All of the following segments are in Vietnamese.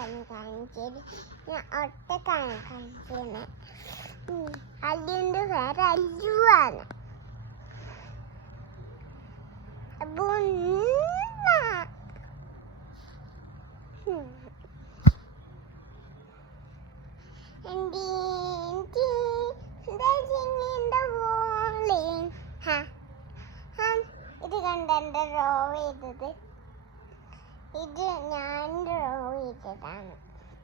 ആയിരുന്നു കാണിച്ചത് ഞാൻ ഒറ്റ ഒറ്റക്കാണ് കാണിക്കുന്നത് അല്ലിന്റെ പേര് അല്ലുവാണ് എന്റെ ഇത് കണ്ട എന്റെ ഡ്രോ ചെയ്തത്. ഇത് ഞാൻ ഡ്രോ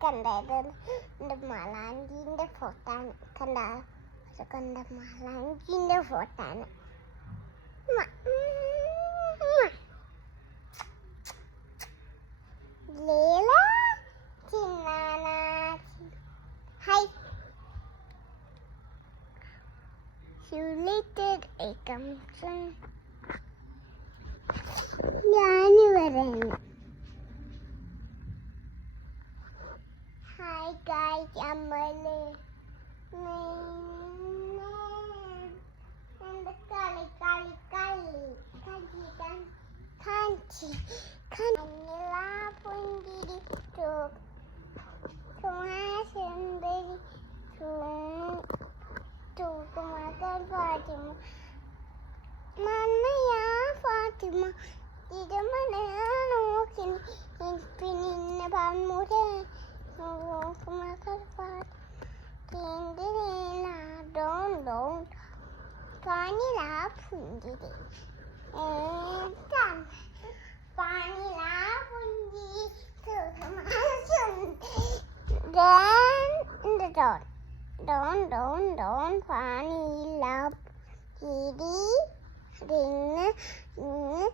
കണ്ടത് എൻ്റെ മലാഞ്ചിൻ്റെ ഫോട്ടാണ് കണ്ട ഇത് കണ്ട മലാഞ്ചിൻ്റെ ഫോട്ടാണ് ലീല ചിന്നാന ഹായ് ഹ്യൂലേറ്റഡ് എ കംസൺ ഞാൻ പറയുന്നു Hi guys, I'm Mali. Kali, kali, kali, kanji, kan, kanji, pun diri Fatima. Mana ya Fatima? Di mana nak ini, ini? Ngô không có phát Tiền cái này là đồn đồn Pani là hấp phun gì đi Chẳng Pani là phun gì Thử mà xuân Đến Đồn Đồn đồn đồn Pani là gì đi Đình Đình